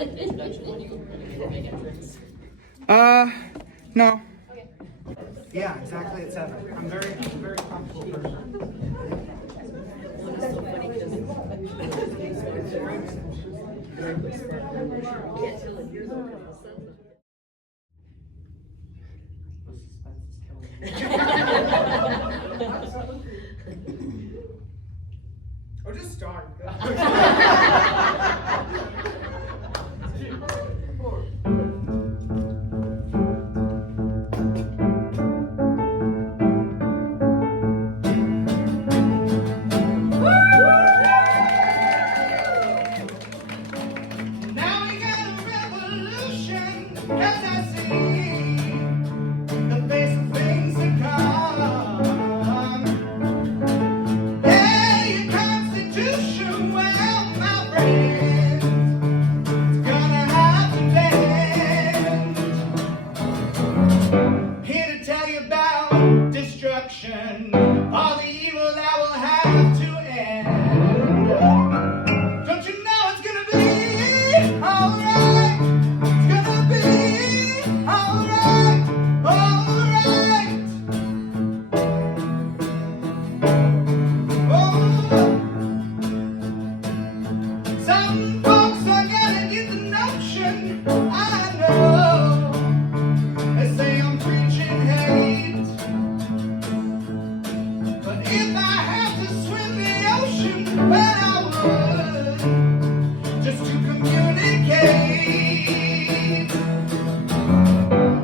like the introduction when you were going to give a big entrance? No. Okay. Yeah, exactly at 7. I'm a very comfortable person. It's so funny because you can't tell it here though because the sun's The suspense is killing me. Or just start. All the evil that will have to end. Don't you know it's gonna be alright? It's gonna be alright, alright. Oh, some folks are gonna get the notion. I know they say I'm preaching hate. If I had to swim the ocean, well, I would, just to communicate.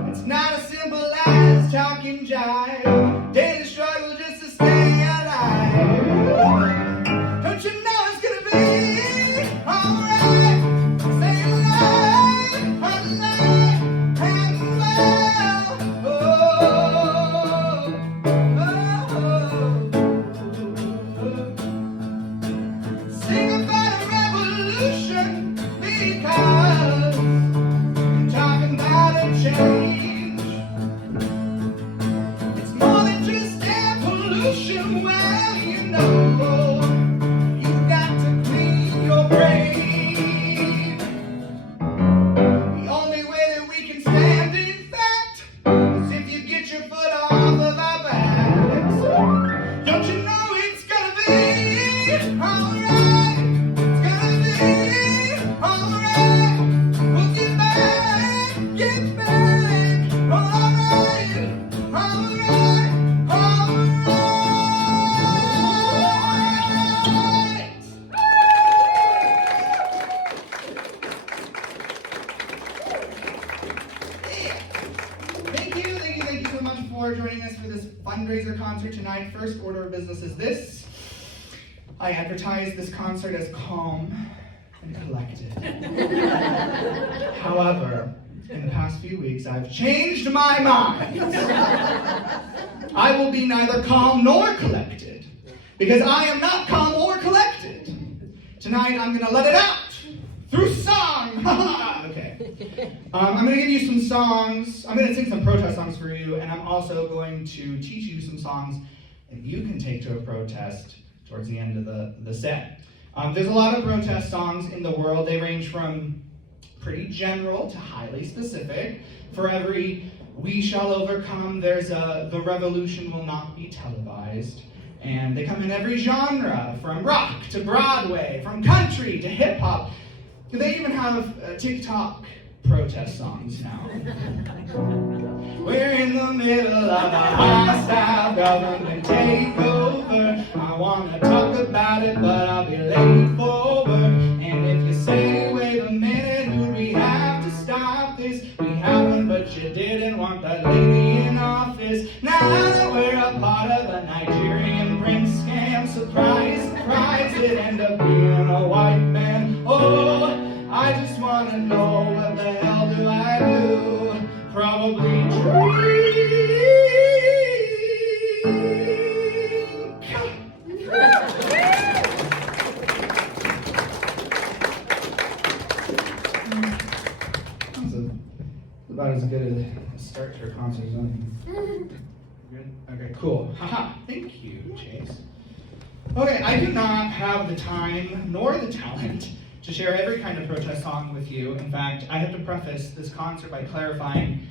It's not as simple as talking jive, daily struggle just to stay alive. Don't you know it's gonna be alright? Stay alive, alive, and well. Oh. Sing about a revolution because I'm talking about a change. It's more than just air pollution. Well, you know, you've got to clean your brain. The only way that we can stand, in fact, is if you get your foot off of our backs. Don't you know it's gonna be alright? It's gonna be alright. We'll get back, alright, alright, alright. Thank you so much for joining us for this fundraiser concert tonight. First order of business is this. I advertised this concert as calm and collected. However, in the past few weeks, I've changed my mind. I will be neither calm nor collected, because I am not calm or collected. Tonight, I'm gonna let it out through song. Okay. I'm gonna give you some songs. I'm gonna sing some protest songs for you, and I'm also going to teach you some songs that you can take to a protest towards the end of the set. There's a lot of protest songs in the world. They range from pretty general to highly specific. For every "we shall overcome," there's a "the revolution will not be televised." And they come in every genre, from rock to Broadway, from country to hip hop. They even have TikTok protest songs now. We're in the middle of a hostile government takeover. I want to talk about it, but I'll be late for work. And if you say, wait a minute, do we have to stop this? We haven't, but you didn't want that lady in office. Now that we're a part of a Nigerian prince scam, surprise, surprise, it ended up being a white man. Oh, I just want to know, what the hell do I do? Probably drink. That's about as good a start to your concert as anything. Good? Okay, cool. Haha, thank you, Chase. Okay, I do not have the time nor the talent to share every kind of protest song with you. In fact, I have to preface this concert by clarifying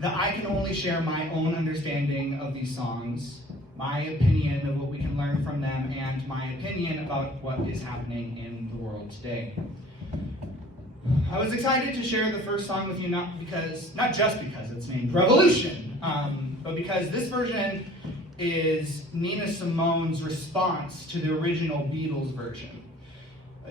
that I can only share my own understanding of these songs, my opinion of what we can learn from them, and my opinion about what is happening in the world today. I was excited to share the first song with you not just because it's named Revolution, but because this version is Nina Simone's response to the original Beatles version.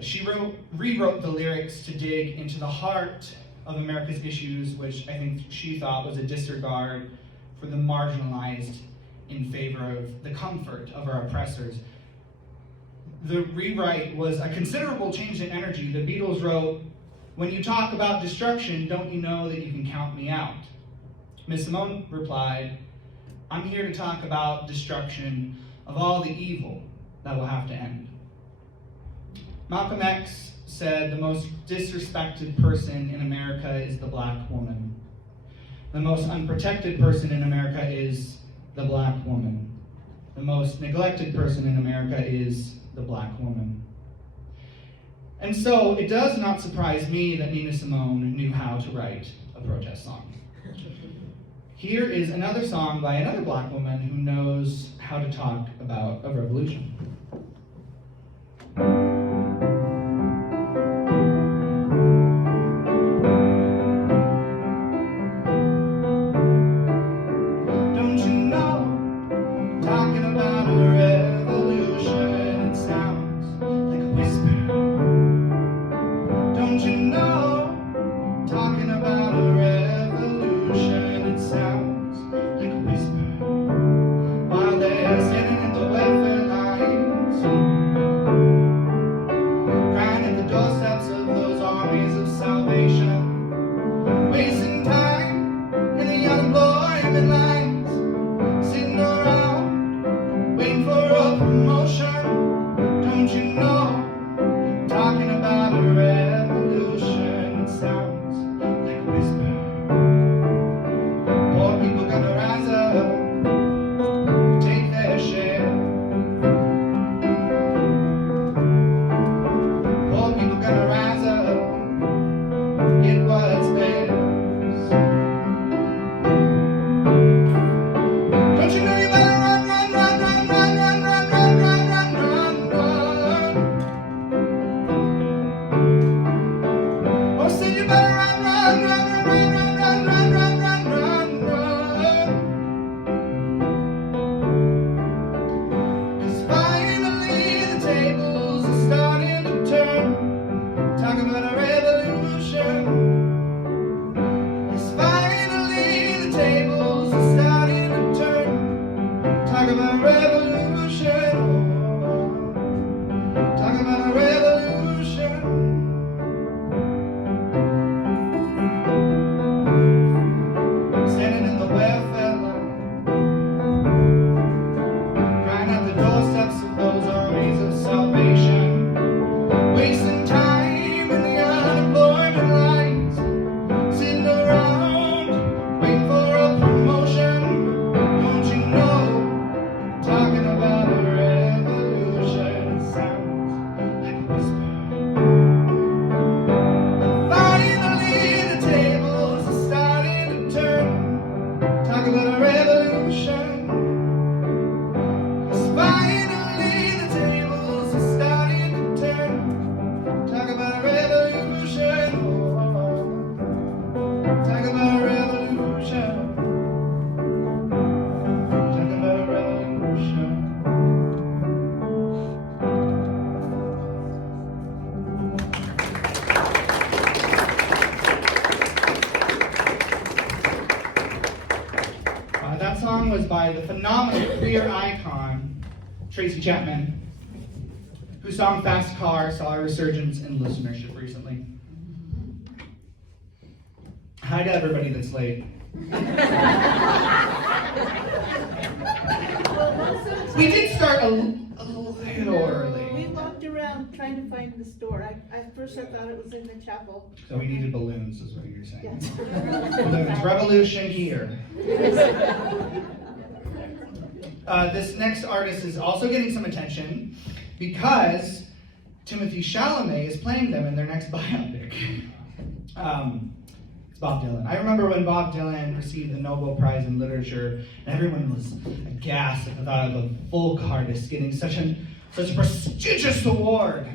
She rewrote the lyrics to dig into the heart of America's issues, which I think she thought was a disregard for the marginalized in favor of the comfort of our oppressors. The rewrite was a considerable change in energy. The Beatles wrote, "When you talk about destruction, don't you know that you can count me out?" Miss Simone replied, "I'm here to talk about destruction of all the evil that will have to end." Malcolm X said the most disrespected person in America is the black woman. The most unprotected person in America is the black woman. The most neglected person in America is the black woman. And so it does not surprise me that Nina Simone knew how to write a protest song. Here is another song by another black woman who knows how to talk about a revolution. Was by the phenomenal queer icon, Tracy Chapman, whose song Fast Car saw a resurgence in listenership recently. Hi to everybody that's late. We did start a little early. We walked around trying to find the store. At first I thought it was in the chapel. So we needed balloons, is what you're saying. Yes. Balloons. Revolution here. This next artist is also getting some attention because Timothy Chalamet is playing them in their next biopic. It's Bob Dylan. I remember when Bob Dylan received the Nobel Prize in Literature, and everyone was aghast at the thought of a folk artist getting such a prestigious award.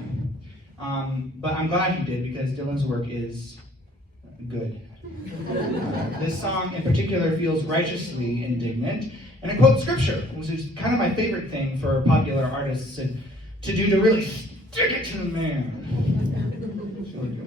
But I'm glad he did, because Dylan's work is good. This song in particular feels righteously indignant, and it quotes scripture, which is kind of my favorite thing for popular artists to do, to really stick it to the man. It's really good.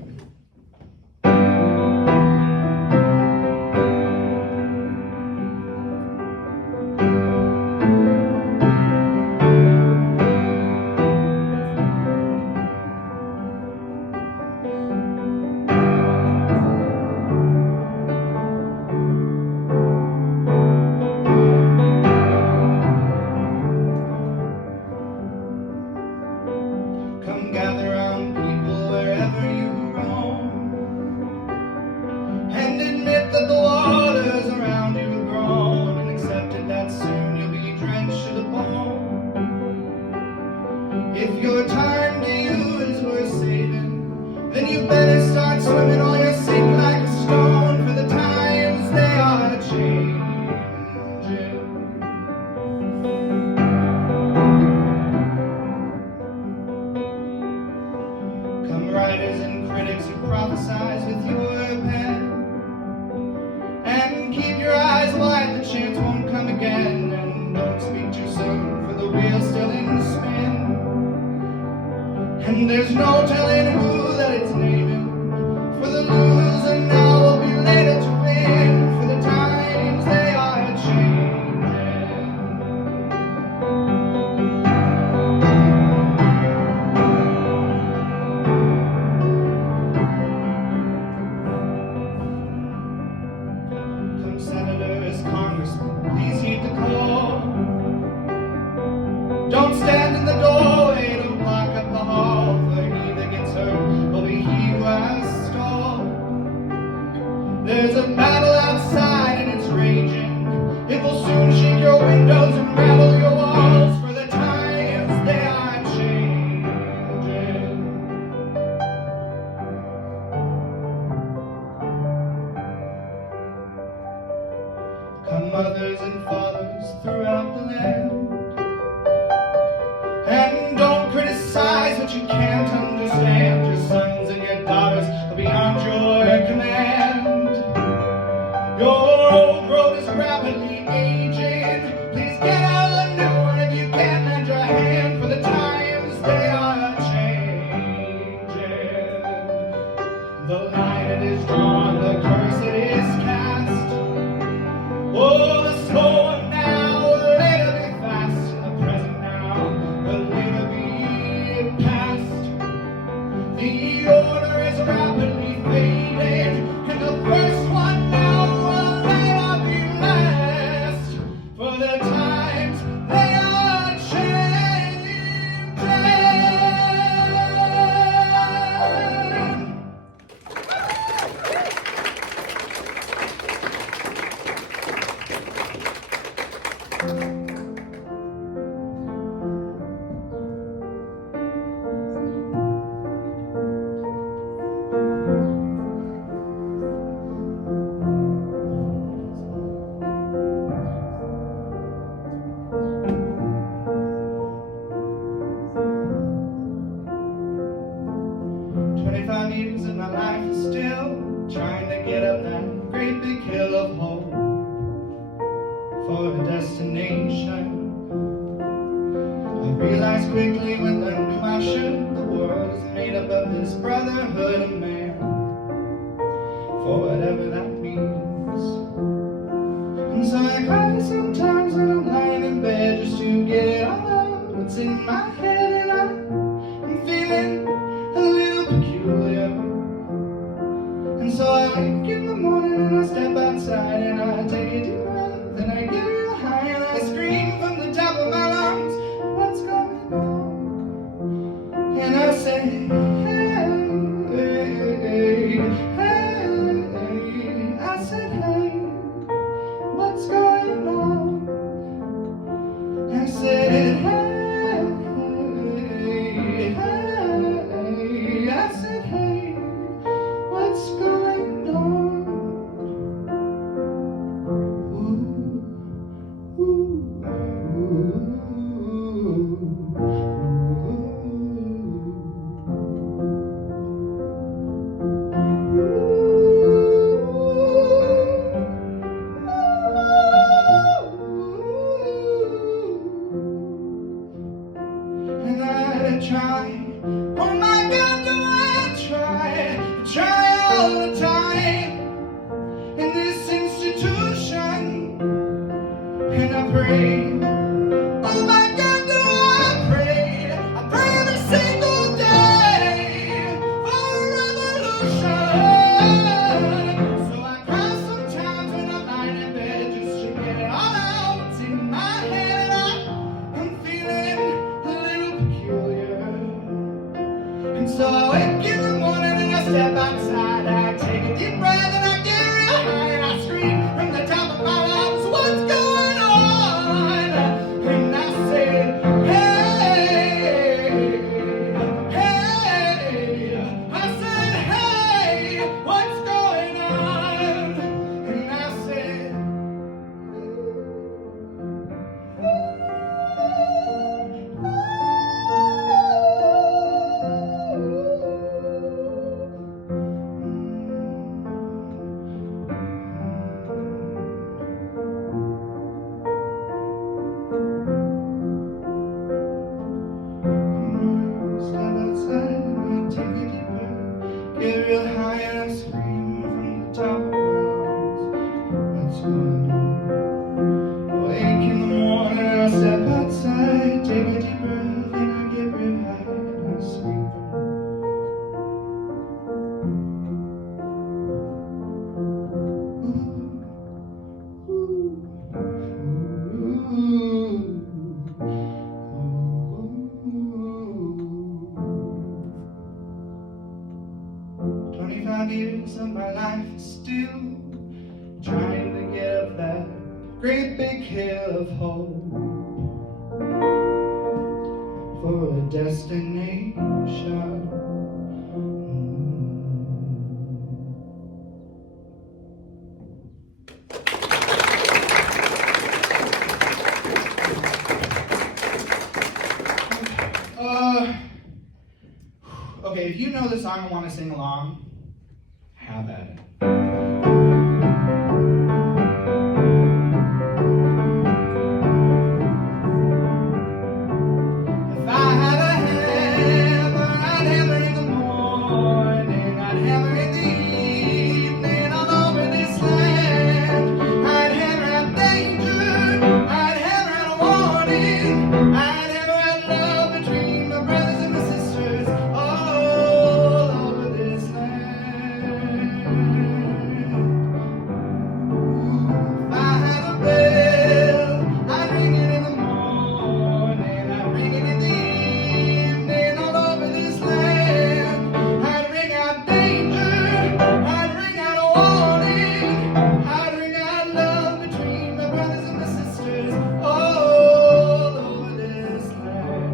There's no telling who that it's naming. For the loser now will be later to win. For the times they are changing. Come senators, congressmen, please heed the call. Don't stand in the doorway to block up the hall. Will be he who has stalled. There's a battle outside and it's raging. It will soon shake your windows and rattle your walls. For the times they are changing. Come mothers and fathers throughout the land, and don't criticize what you can't understand. Your sons and your daughters are beyond your command. Your old road is rapidly aging. Please get out a new one if you can lend your hand. For the times they are changing. The line it is drawn, the curse it is cast. Oh, the slow one now will later be fast. In the present now will later be past. The order is rapidly fading, and the first one now will later be last. For the times they are changing. 25 years of my life is still trying to get up that great big hill of hope for a destination. I realized quickly when I knew I should, the world is made up of this brotherhood of man, for whatever that means. And so I cry sometimes when I'm lying in bed just to get it all out what's in my head, and I'm feeling a little peculiar. And so I wake in the morning and I step outside and I take a deep breath and I get real high and I scream from the top of my lungs, what's going on? And I say, hey, hey, hey, I said, hey, what's going on? I said, hey, hey, hey. all the time in this institution, and I pray. Oh my God, do I pray? I pray every single day for a revolution. So I cry sometimes when I'm lying in bed just to get it all out what's in my head. I'm feeling a little peculiar, and so I wake in the morning and I step outside. I take a deep breath and I get real high and I scream from the top of my lungs, what's going on? And I say, hey, hey. I said, hey, what's going on? And I said, 25 years of my life is still trying to get up that great big hill of hope for a destination. Okay, if you know the song and want to sing along, have at it. If I had a hammer, I'd hammer in the morning, I'd hammer in the evening, all over this land. I'd hammer at danger, I'd hammer at a warning, I'd hammer at love between my brothers and my sisters, all over this land. If I had a bell, I'd ring it in the morning, I'd ring it in the evening, all over this land. I'd ring out danger, I'd ring out a warning, I'd ring out love between my brothers and my sisters, all over this land.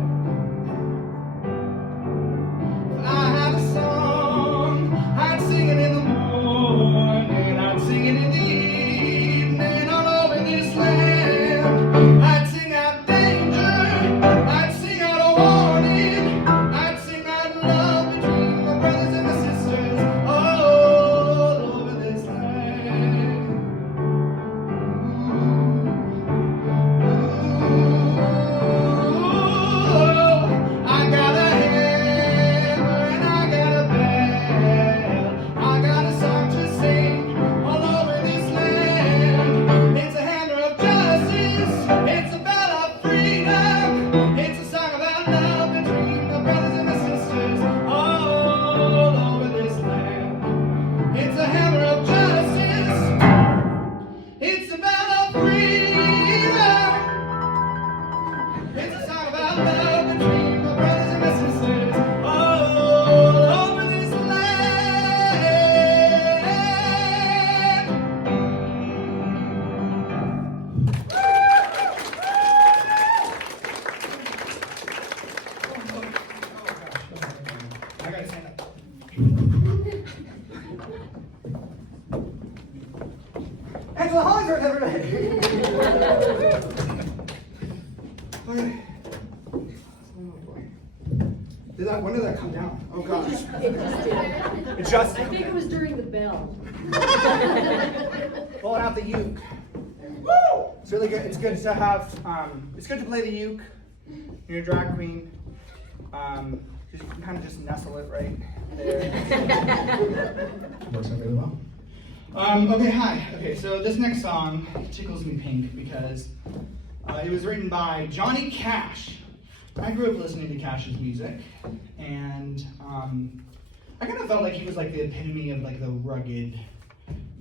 If I had a song, I'd sing it in the morning, I'd sing it in the evening, all over this land. I'd sing out danger, I'd sing out a warning, I'd sing out love between my brothers and my sisters, all over this land. I got a hammer and I got a bell, I got a song to sing all over this land. It's a hammer of justice, it's a bell of freedom, it's a song about love between my brothers and my sisters, all over this land. It's a hammer of justice, it's a bell of freedom, it's a song about love between my brothers and my sisters, all over this land. I gotta stand up. Angela Hollingsworth, everybody! Okay. Oh boy. When did that come down? Oh gosh. It just I think it was during the bell. pulling out the uke. Woo! It's really good. It's good to have. It's good to play the uke. You're a drag queen. Because you can kind of just nestle it right Works out really well. Okay, hi. Okay, so this next song tickles me pink because it was written by Johnny Cash. I grew up listening to Cash's music, and I kind of felt like he was like the epitome of like the rugged,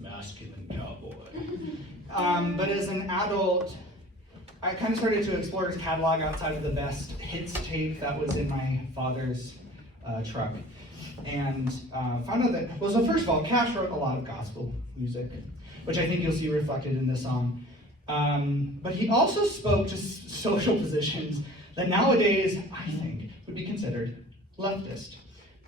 masculine cowboy. But as an adult, I kind of started to explore his catalog outside of the best hits tape that was in my father's truck. And found out that, well, so first of all, Cash wrote a lot of gospel music, which I think you'll see reflected in this song. But he also spoke to social positions that nowadays, I think, would be considered leftist.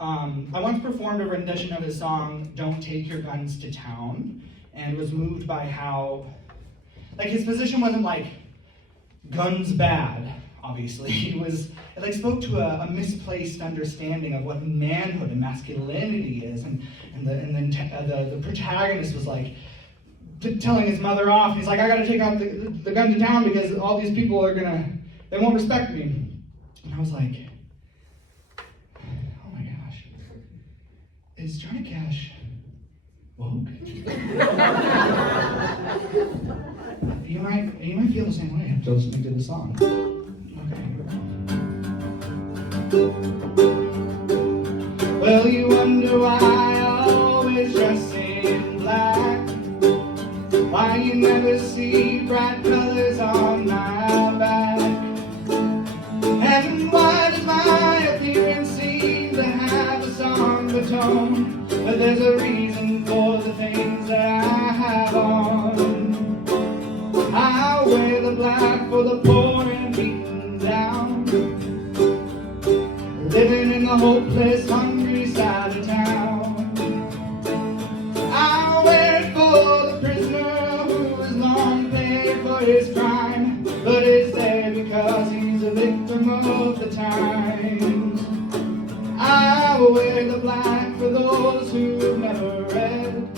I once performed a rendition of his song, Don't Take Your Guns to Town, and was moved by how, like, his position wasn't like, guns bad, obviously. It like spoke to a misplaced understanding of what manhood and masculinity is, and the protagonist was like telling his mother off, and he's like, I gotta take out the gun to town because all these people they won't respect me. And I was like, oh my gosh, is Johnny Cash woke? You might feel the same way after listening to the song. Well, you wonder why I always dress in black, why you never see bright colors on my back, and why does my appearance seem to have a somber tone, but there's a reason for the things that I have on. I wear the black for the poor and beaten down, living in the hopeless, hungry side of town. I wear it for the prisoner who has long paid for his crime, but is there because he's a victim of the times. I wear the black for those who've never read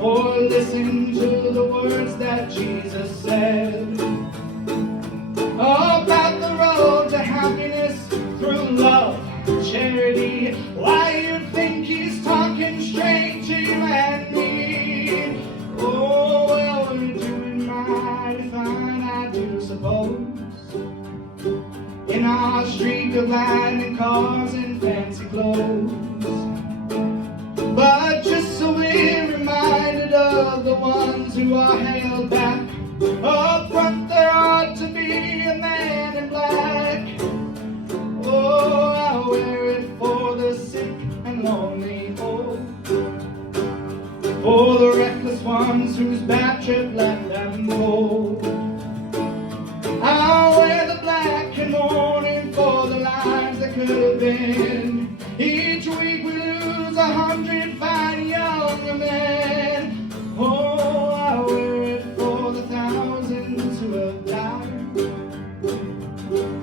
or listened to the words that Jesus said about the road to happiness through love, charity. Why you think he's talking straight to you and me? Oh, well, we're doing mighty fine, I do suppose, in our streak of lightning cars and fancy clothes. But just so we're reminded of the ones who are held back, up front there ought to be a man in black. Oh, I wear it for the sick and lonely old, for the reckless ones whose bad trip left them cold. I wear the black in mourning for the lives that could have been. Each week we lose 100 fine young men. Oh, I wear it for the thousands who have died,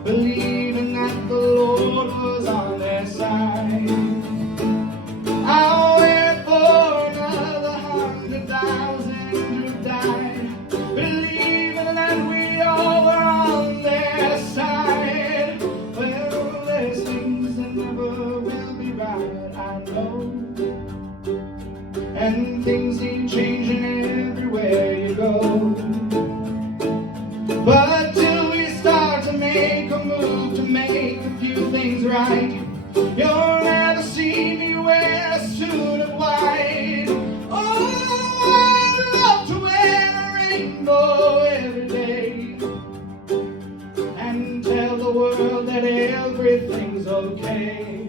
believing that the Lord was on their side. I wear it for another 100,000 who died, believing that we all were on their side. Well, there's things that never will be right, I know, and things need changing everywhere you go. But till we start to make a move to make a few things right, you'll never see me wear a suit of white. Oh, I love to wear a rainbow every day and tell the world that everything's okay.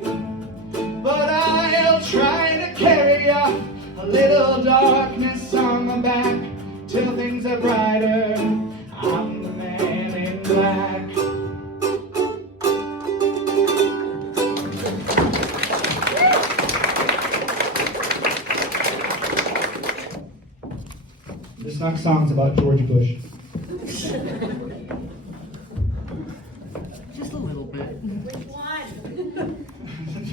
But I'll try to carry off a little darkness on my back till things are brighter. I'm the man in black. This next song's about George Bush. Just a little bit. Which one?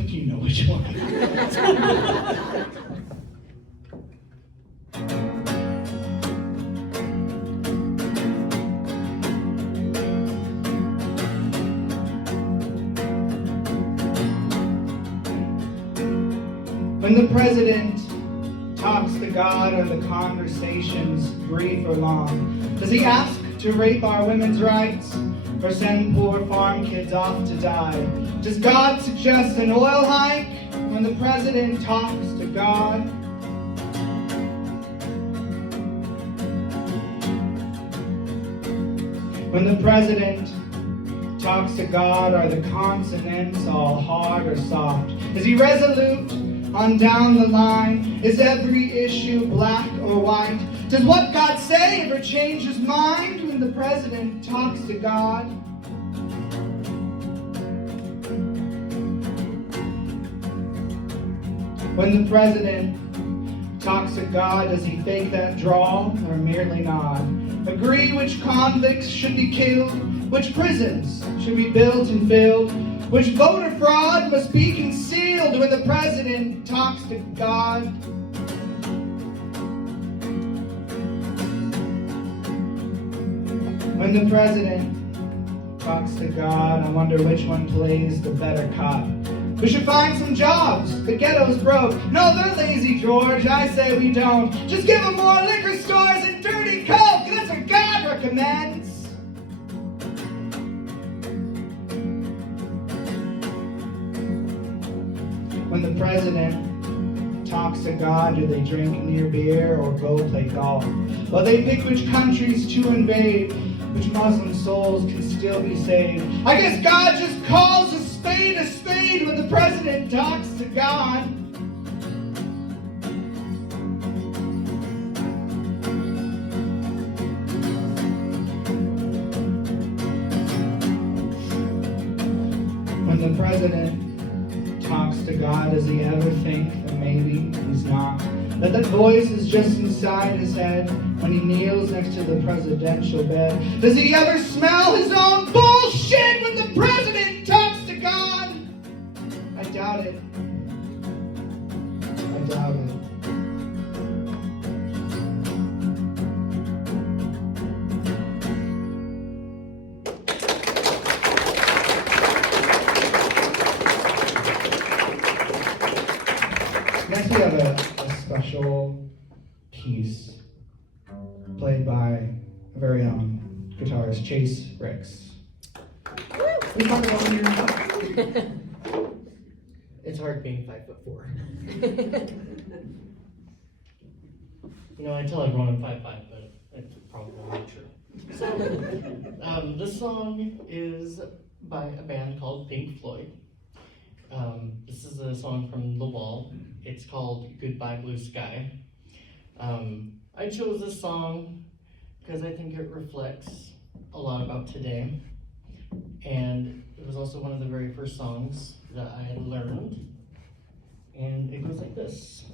You know which one. When the president talks to God, are the conversations brief or long? Does he ask to rape our women's rights or send poor farm kids off to die? Does God suggest an oil hike when the president talks to God? When the president talks to God, are the consonants all hard or soft? Is he resolute on down the line? Is every issue black or white? Does what God say ever change his mind when the president talks to God? When the president talks to God, does he fake that drawl or merely nod? Agree which convicts should be killed, which prisons should be built and filled, which voter fraud must be concealed when the president talks to God? When the president talks to God, I wonder which one plays the better cop. We should find some jobs. The ghetto's broke. No, they're lazy, George. I say we don't. Just give them more liquor stores and dirty coke. That's what God recommends. When the president talks to God, do they drink near beer or go play golf? Well, they pick which countries to invade, which Muslim souls can still be saved. I guess God just calls a spade when the president talks to God. When the president talks to God, does he ever think that maybe he's not? That voice is just inside his head when he kneels next to the presidential bed? Does he ever smell his own bullshit when the president talks to God? I doubt it. I doubt it. Next we have a special piece played by a very own guitarist, Chase Ricks. We talk about here. It's hard being 5'4". You know, I tell everyone I'm 5'5", but it's probably not true. So, this song is by a band called Pink Floyd. This is a song from The Wall. It's called Goodbye Blue Sky. I chose this song because I think it reflects a lot about today. And it was also one of the very first songs that I had learned. And it goes like this.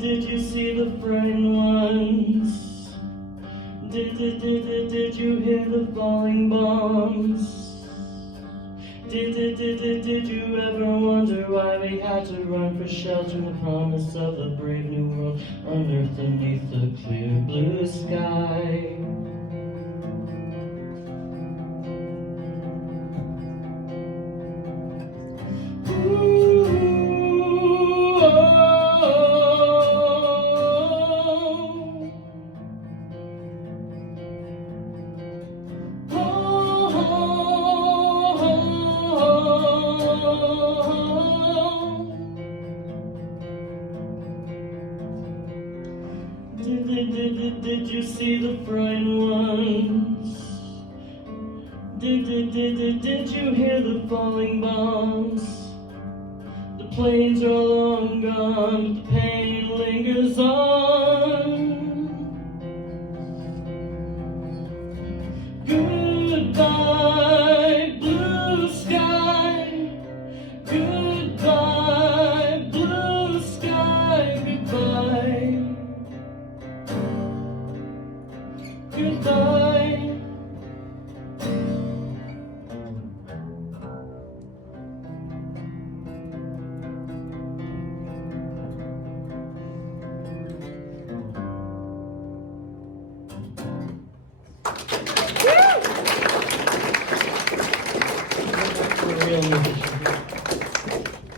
Did you see the frightened ones? Did you hear the falling bombs? Did you ever wonder why we had to run for shelter? The promise of a brave new world underneath the clear blue sky. Ooh. Did you see the frightened ones? Did you hear the falling bombs? The planes are long gone, but the pain lingers on. Goodbye, blue sky. Goodbye, blue sky. Goodbye. Goodbye.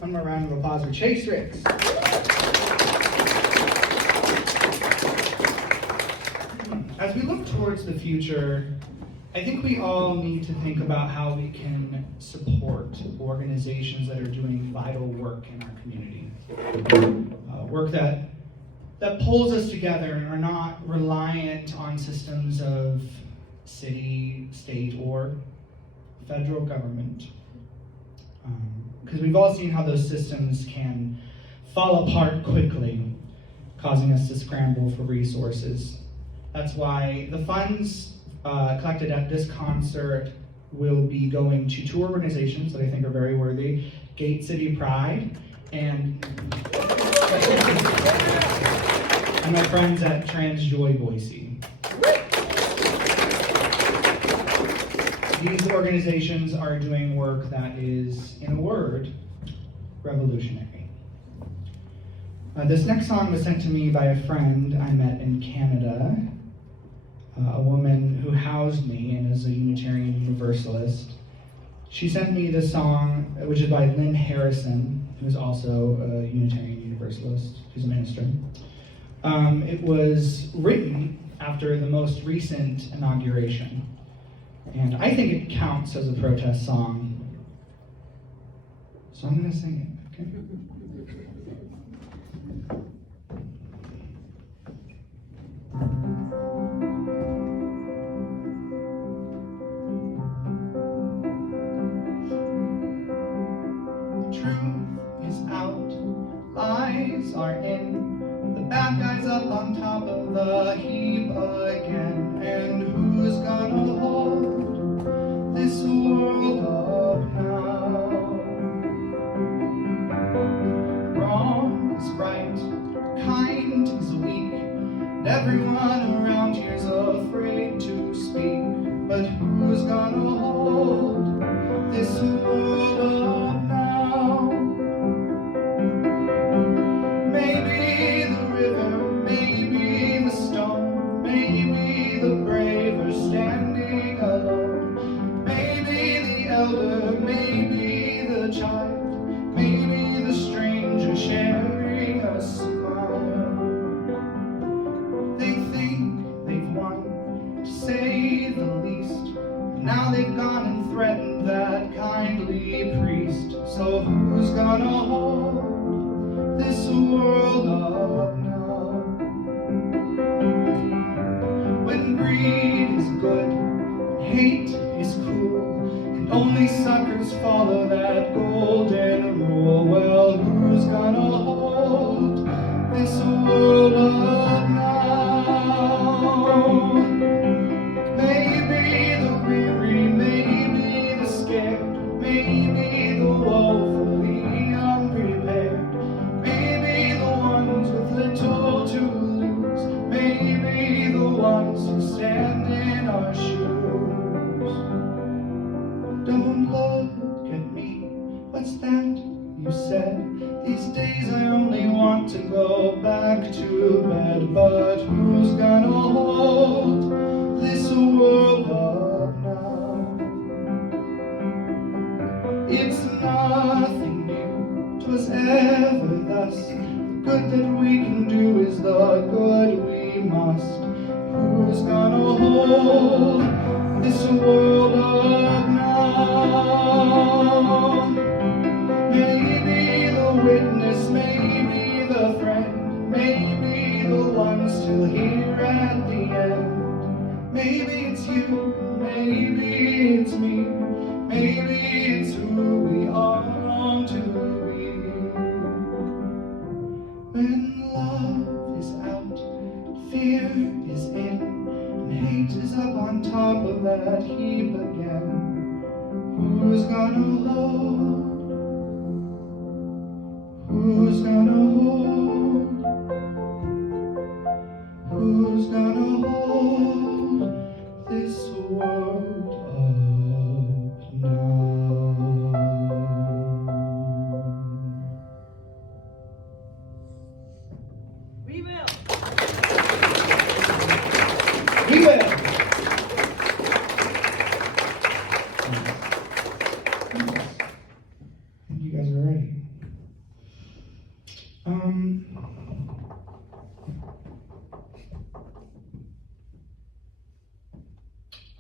One more round of applause for Chase Ricks. As we look towards the future, I think we all need to think about how we can support organizations that are doing vital work in our community. Work that pulls us together and are not reliant on systems of city, state, or federal government. Because we've all seen how those systems can fall apart quickly, causing us to scramble for resources. That's why the funds collected at this concert will be going to two organizations that I think are very worthy, Gate City Pride and my friends at Trans Joy Boise. These organizations are doing work that is, in a word, revolutionary. This next song was sent to me by a friend I met in Canada, a woman who housed me and is a Unitarian Universalist. She sent me this song, which is by Lynn Harrison, who's also a Unitarian Universalist. She's a minister. It was written after the most recent inauguration, and I think it counts as a protest song. So I'm going to sing it, okay? Truth is out, lies are in, the bad guys up on top of the heap again, and who's gonna hold this world up now? Wrong is right, kind is weak, and everyone around here's afraid to speak, but who's gonna hold this world up now? Maybe the river, maybe the stone, maybe the brave are standing alone, maybe the elder, maybe the child, maybe the stranger sharing a smile. They think they've won, to say the least, but now they've gone and threatened that kindly priest. So who's gonna hold this world up now? When greed is good, hate is cool, and only suckers follow that golden rule. Well, who's gonna hold this world up now? Maybe the weary, maybe the scared, maybe the woefully unprepared, maybe the ones with little to lose, maybe the ones who stand in our shoes. Don't look at me, what's that you said? These days I only want to go back to bed, but who's gonna hold this world up now? It's nothing new, 'twas ever thus. The good that we can do is the good we must. Who's gonna hold this world up now? Maybe the witness, maybe the friend, maybe the one still here land. Maybe it's you, maybe it's me, maybe it's who we long to be. When love is out, fear is in, and hate is up on top of that heap again. Who's gonna hold? Who's gonna hold? Who's gonna hold this world up now? We will. We will. I think you guys are ready.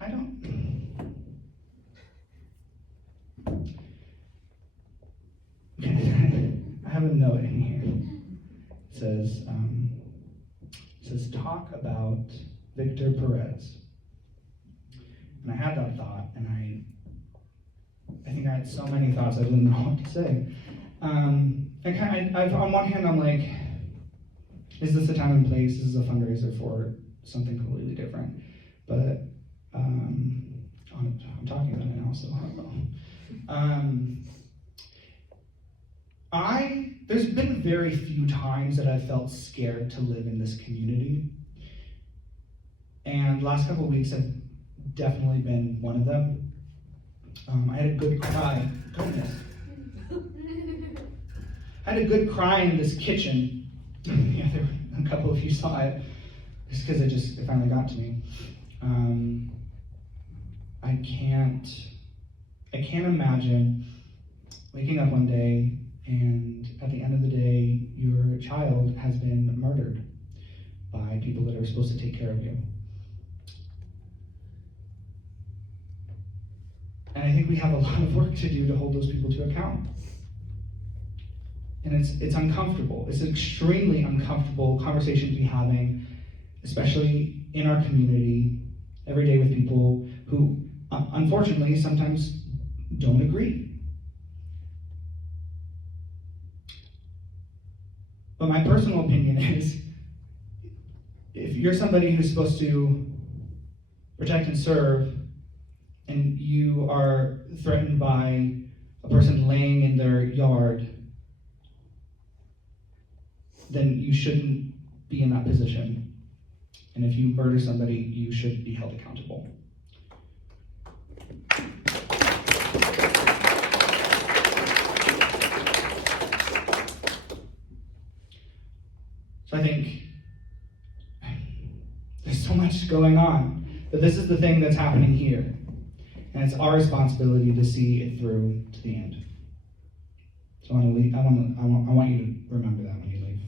I don't. I have a note in here. It says talk about Victor Perez. And I had that thought, and I think I had so many thoughts I didn't know what to say. On one hand, I'm like, is this the time and place? This is a fundraiser for something completely different. But I'm talking about it now, so there's been very few times that I've felt scared to live in this community. And the last couple of weeks have definitely been one of them. I had a good cry. Goodness. I had a good cry in this kitchen. Yeah, there were a couple of you saw it, just because it finally got to me. I can't imagine waking up one day and at the end of the day, your child has been murdered by people that are supposed to take care of you. And I think we have a lot of work to do to hold those people to account. And it's uncomfortable. It's an extremely uncomfortable conversation to be having, especially in our community, every day with people who, unfortunately, sometimes don't agree. But my personal opinion is, if you're somebody who's supposed to protect and serve, and you are threatened by a person laying in their yard, then you shouldn't be in that position. And if you murder somebody, you should be held accountable. So I think there's so much going on, but this is the thing that's happening here. And it's our responsibility to see it through to the end. So I want you to remember that when you leave.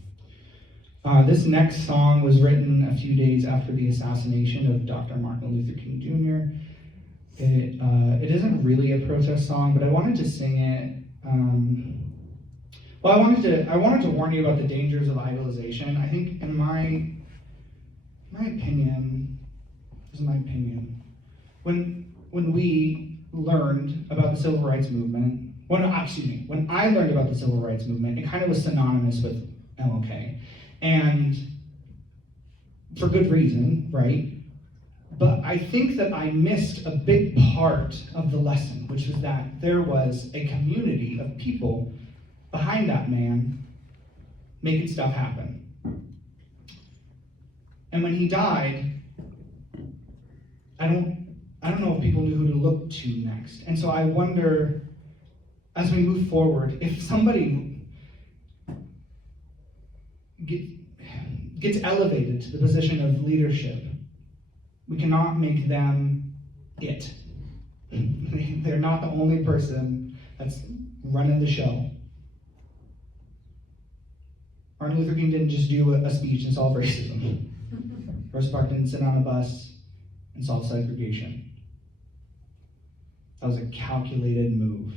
This next song was written a few days after the assassination of Dr. Martin Luther King Jr. It isn't really a protest song, but I wanted to sing it. I wanted to warn you about the dangers of idolization. I think, in my opinion, this is my opinion. When we learned about the civil rights movement, when I learned about the civil rights movement, it kind of was synonymous with MLK. And for good reason, right? But I think that I missed a big part of the lesson, which was that there was a community of people behind that man making stuff happen. And when he died, I don't know if people knew who to look to next. And so I wonder, as we move forward, if somebody gets elevated to the position of leadership, we cannot make them it. They're not the only person that's running the show. Martin Luther King didn't just do a speech and solve racism. Rosa Parks didn't sit on a bus and solve segregation. That was a calculated move.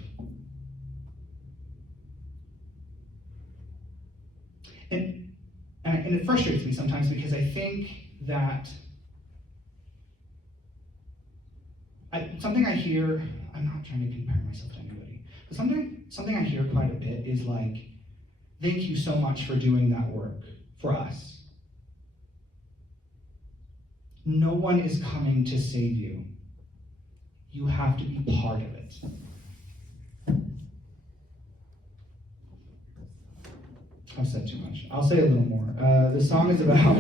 And it frustrates me sometimes because I think that something I hear, I'm not trying to compare myself to anybody, but something I hear quite a bit is like, thank you so much for doing that work for us. No one is coming to save you. You have to be part of it. I've said too much. I'll say a little more. The song is about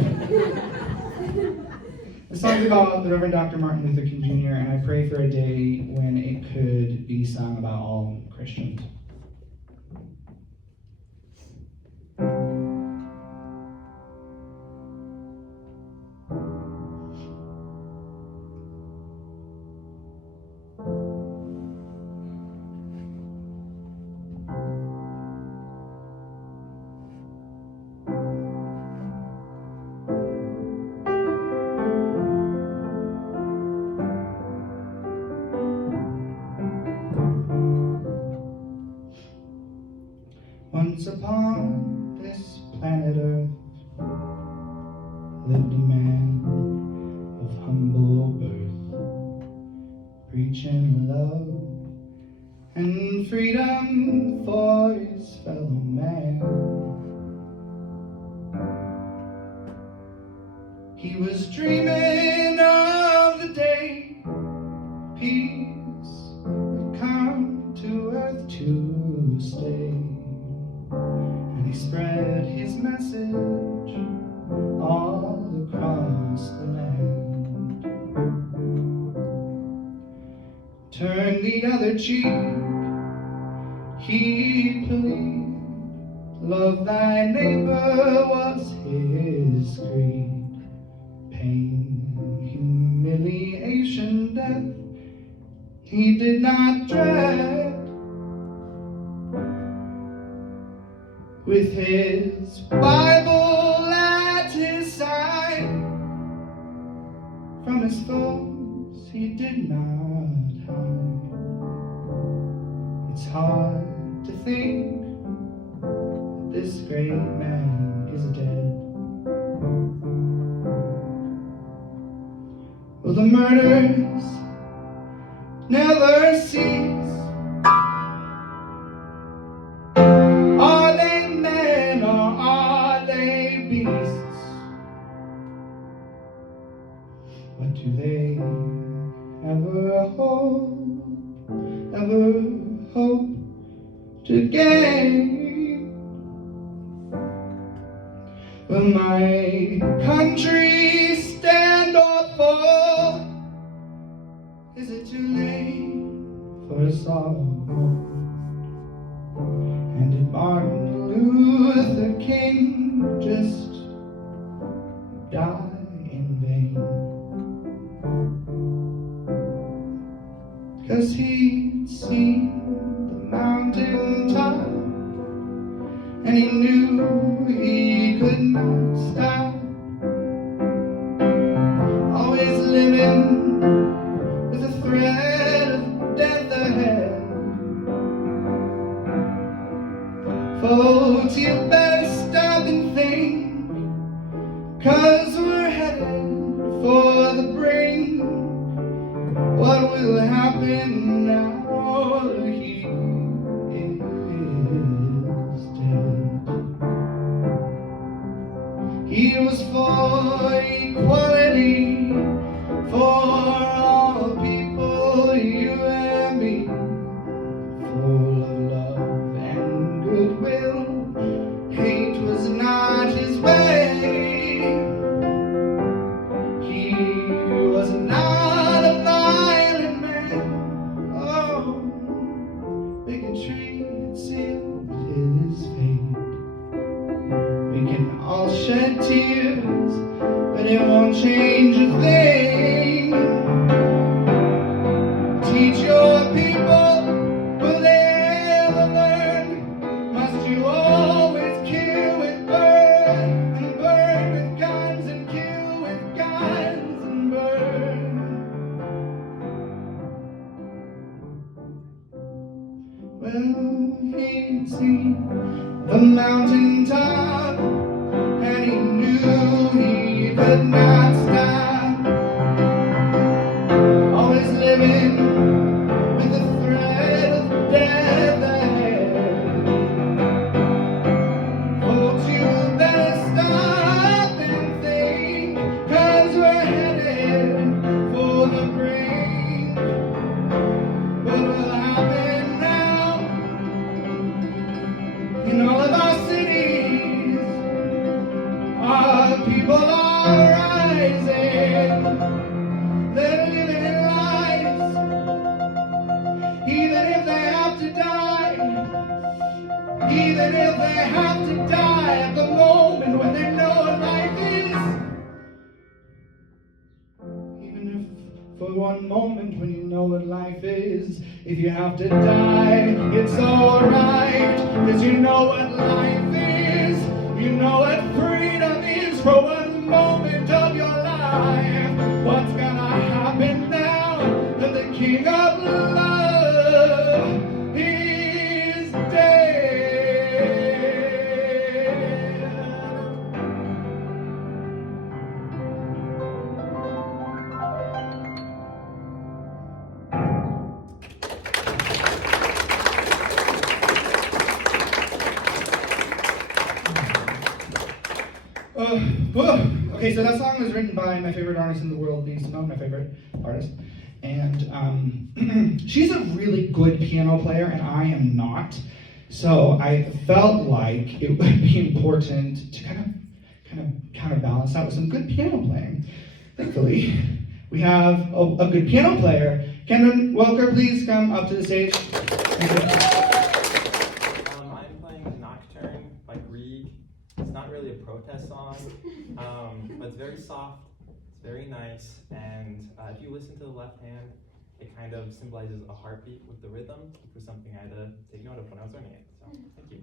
the Reverend Dr. Martin Luther King Jr., and I pray for a day when it could be sung about all Christians. Once upon this planet Earth lived a man of humble birth, preaching love and freedom for his fellow man. He was dreaming of the day peace would come to earth to stay. He spread his message all across the land. Turn the other cheek, he pleaded. Love thy neighbor was his creed. Pain, humiliation, death, he did not dread. With his Bible at his side, from his foes he did not hide. It's hard to think that this great man is dead. Well, the murders never cease. Do they ever hope to gain? Will my country stand or fall? Is it too late for us all? And did Martin Luther King just die in vain? 'Cause he'd seen the mountain top, and he knew he could not stop. Always living with a threat of death ahead. Folks, you better stop and think, 'cause we're headed for the brink. What will happen now he is dead? He was for equality, for all people, you and me, full of love and goodwill. Hate was not his way. He was not a violent man. Oh, bigotry had sealed his fate. We can all shed tears, but it won't change a thing. Teach your people, will they ever learn? Must you always kill with burn, and burn with guns, and kill with guns, and burn? Well, he'd seen the mountaintop, and he knew he could not stop. Always living for one moment when you know what life is. If you have to die, it's alright, 'cause you know what life is. You know what freedom is for one moment of your life. What's gonna happen now that the king of love is dead? Okay, so that song was written by my favorite artist in the world, Simone, my favorite artist. And she's a really good piano player, and I am not. So I felt like it would be important to kind of counterbalance that with some good piano playing. Thankfully, we have a good piano player. Camden, Welker, please come up to the stage. Thank you. I'm playing Nocturne by Grieg. It's not really a protest song, but it's very soft, it's very nice, and if you listen to the left hand, it kind of symbolizes a heartbeat with the rhythm, which was something I had to take note of when I was learning it. So, thank you.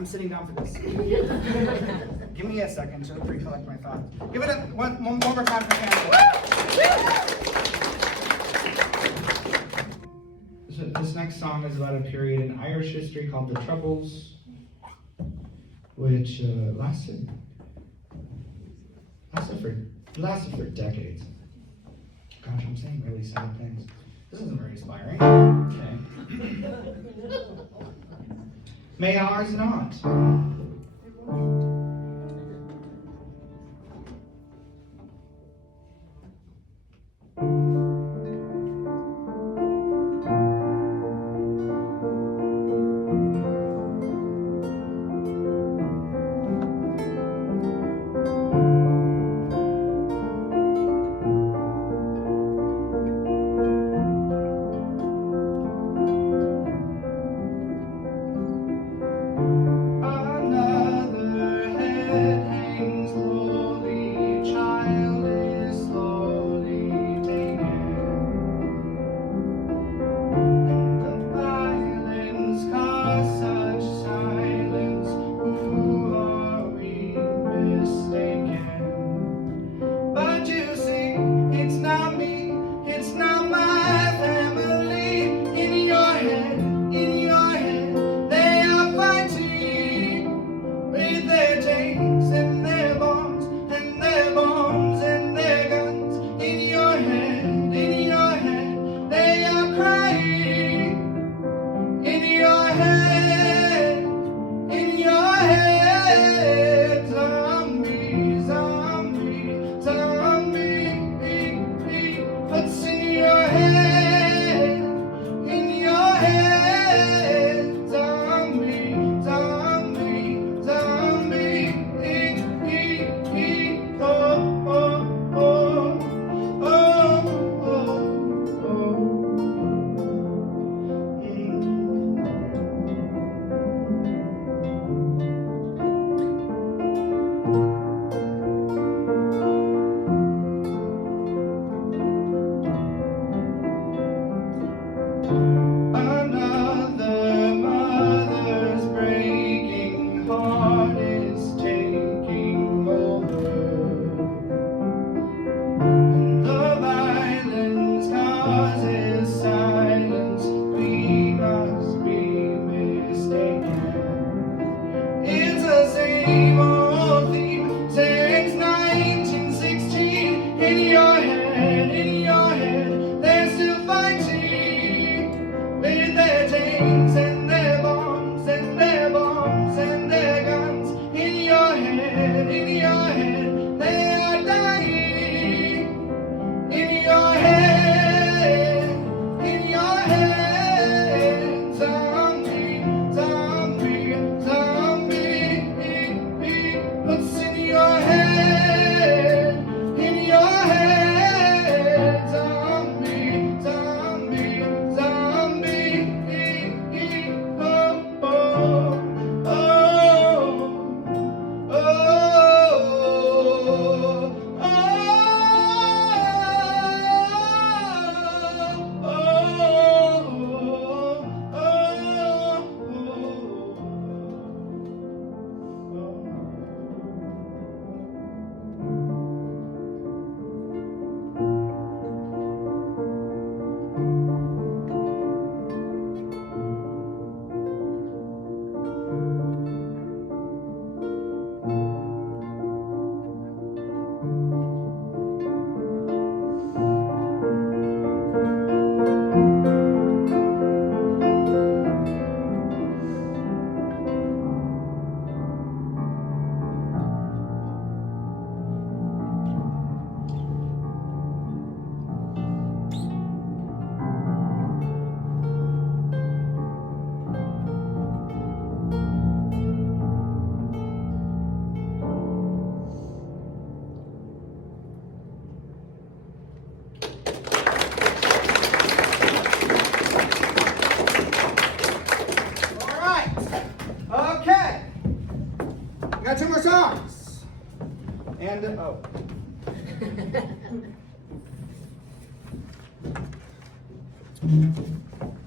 I'm sitting down for this. Give me a second to recollect my thoughts. Give it one more time for Canada. This next song is about a period in Irish history called the Troubles, which lasted for decades. Gosh, I'm saying really sad things. This isn't very inspiring. Okay. May ours not.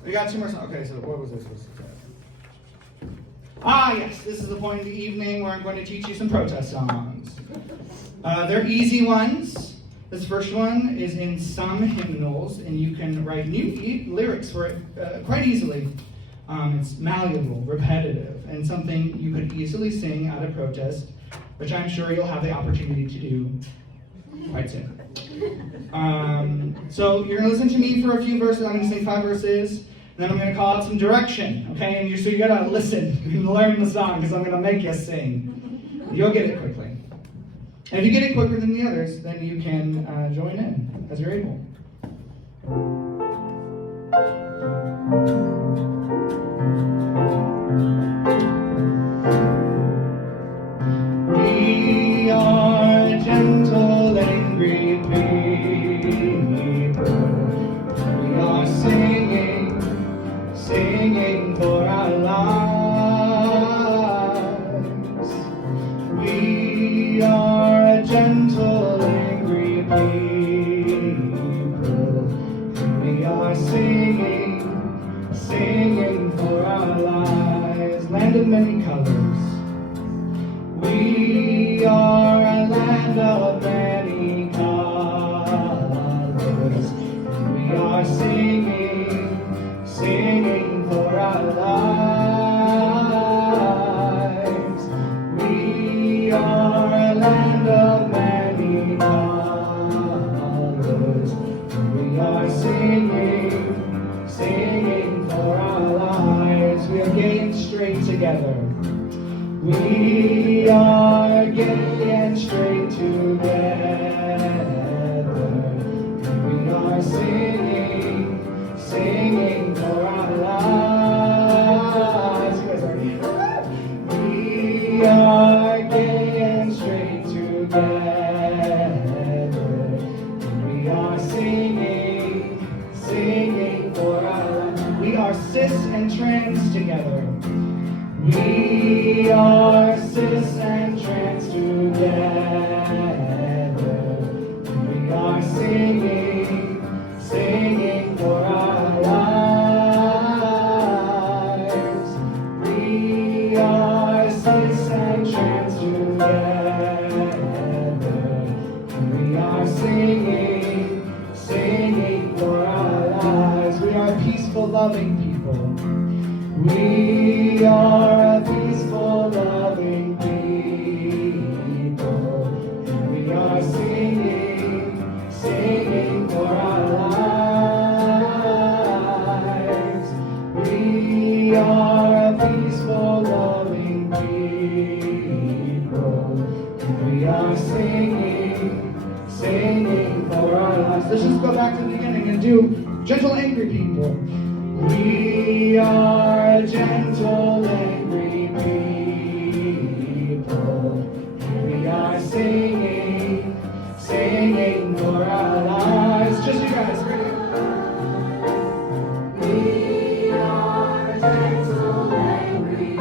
We got two more songs. Okay, so what was I supposed to say? Ah, yes, this is the point of the evening where I'm going to teach you some protest songs. They're easy ones. This first one is in some hymnals, and you can write new lyrics for it quite easily. It's malleable, repetitive, and something you could easily sing out of protest, which I'm sure you'll have the opportunity to do quite soon. So you're going to listen to me for a few verses. I'm going to sing 5 verses, and then I'm going to call out some direction, okay? And so you got to listen and learn the song, because I'm going to make you sing. You'll get it quickly. And if you get it quicker than the others, then you can join in as you're able. We are gentle, angry people. We are singing for our lives. We are gentle, angry people. We are singing for our lives. Land of many colors. We are a land of many colors. We are singing for our lives. We are a land of many colors. We are singing for our lives. We are gay and straight together. We are gay and straight together. We are singing for our lives. We are gay and straight together. We are singing for our lives. We are cis and trans together. We are cis and trans together. We are singing for our lives. We are cis and trans together. We are singing for our lives. We are peaceful, loving people. We are a peaceful, loving people. We are singing for our lives. We are a peaceful, loving people. We are singing for our lives. Let's just go back to the beginning and do gentle, angry people. We are gentle, angry people. We are singing for our lives. Just you guys, ready? We are gentle, angry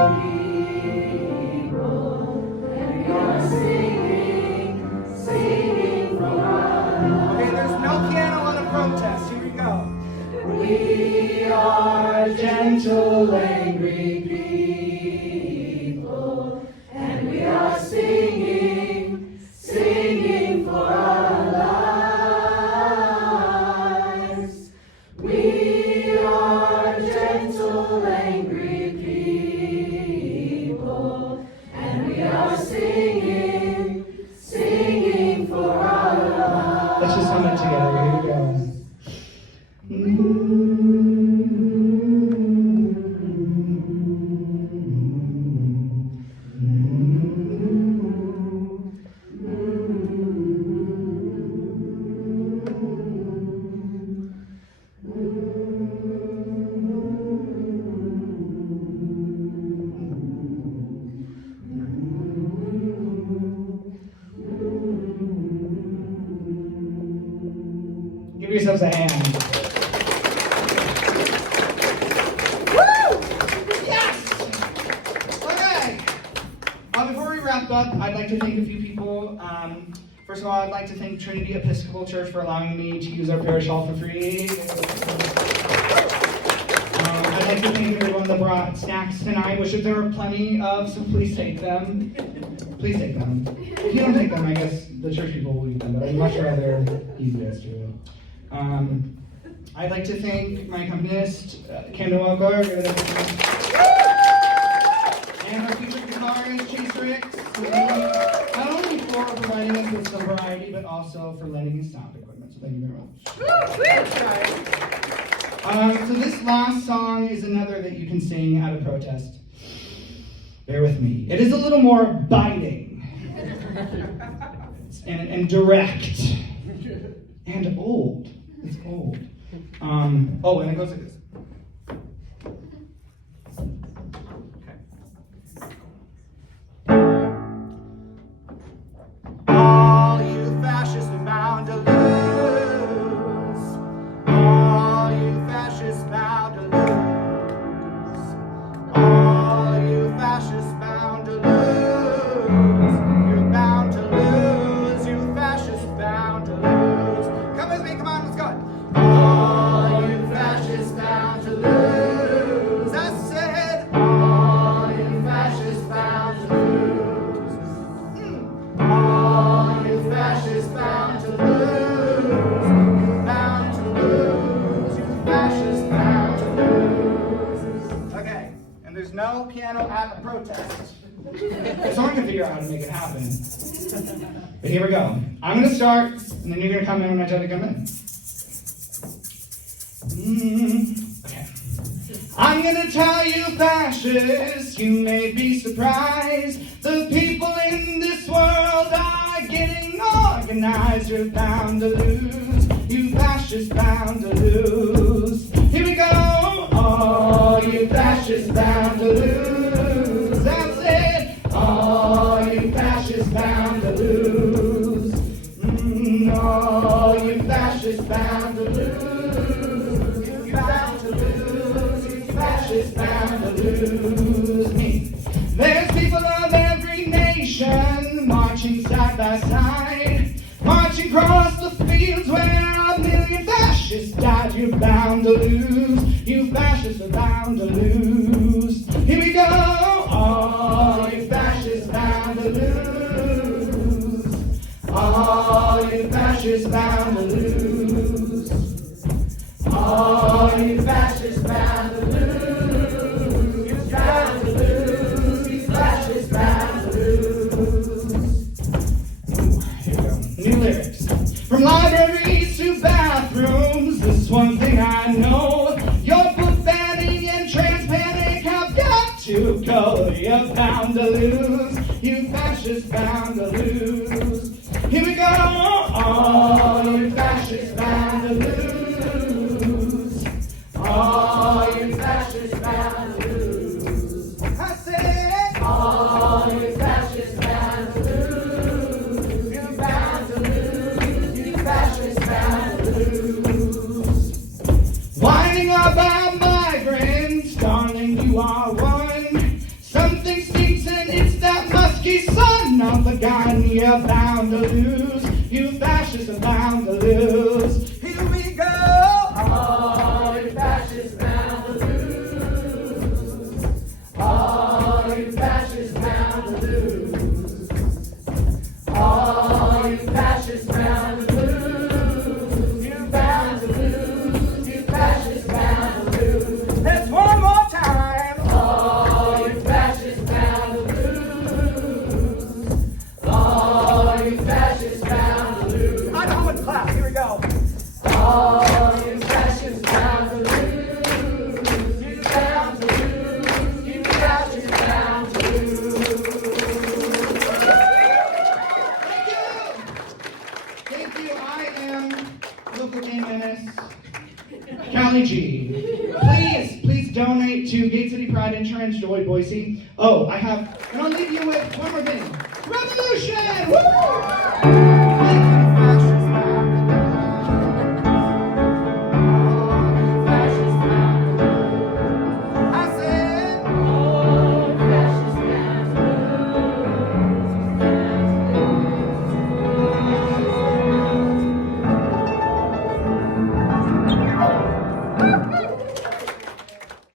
people. And we are singing for our lives. Okay, there's no piano on a protest. Here we go. We are gentle, angry people, and we are singing for our lives. We are gentle, angry people, and we are singing for our lives. Let's just hum it together. Here we go. Give yourselves a hand. Woo! Yes! Okay. Before we wrap up, I'd like to thank a few people. First of all, I'd like to thank Trinity Episcopal Church for allowing me to use our parish hall for free. I'd like to thank everyone, the brought snacks tonight, which there are plenty of, so please take them. Please take them. If you don't take them, I guess the church people will eat them, but I'd much rather you guys do. I'd like to thank my accompanist, Camden Welker, and our future guitarist, Chase Ricks, not only for providing us with some variety, but also for lending us sound equipment, so thank you very much. So this last song is another that you can sing out of protest. Bear with me. It is a little more biting and direct and old. It's old. And it goes like this. Okay. All you fascists are bound to lose. All you fascists bound to lose. All you fascists bound to lose. You're bound to lose. You fascists bound to lose. Come with me, come on, let's go. All you fascists bound to lose. I said, all you fascists bound to lose. All you fascists bound to lose. You bound to lose. You fascists bound to lose. Okay, and there's no piano at a protest. Someone can figure out how to make it happen. But here we go. I'm going to start, and then you're going to come in when I tell you to come in. Okay. I'm gonna tell you, fascists, you may be surprised. The people in this world are getting organized. You're bound to lose. You fascists bound to lose. Here we go. All you fascists bound to lose. That's it. All you fascists bound to lose. All you fascists bound to lose. Bound to lose me. There's people of every nation marching side by side, marching across the fields where 1,000,000 fascists died. You're bound to lose. You fascists are bound to lose. Here we go. All you fascists bound to lose. All you fascists bound to lose. All you fascists bound to lose. New lyrics. From libraries to bathrooms, this one thing I know. Your book banning and trans panic have got to go. You're bound to lose. You fascists bound to lose. Here we go. All you fascists bound to lose. All you fascists bound to lose. I said, all you fascists bound to lose. You're bound to lose. You fascists bound to lose. Whining about migrants, darling, you are one. Something stinks and it's that musky son of a gun. You're bound to lose. You fascists are bound to lose. Here we go. All you fascists bound to lose. All you fascists bound to lose. All you fascists bound to lose. You bound to lose. You fascists bound to lose. There's one more time. All you fascists bound to lose. All you fascists bound to lose. I know what clap. Here we go. All you fascists bound to lose. You bound to lose. You fascists bound to lose. Thank you. I am local game menace, Cali Je. Please donate to Gate City Pride Insurance, Joy, Boise. And I'll leave you with one more thing. Revolution!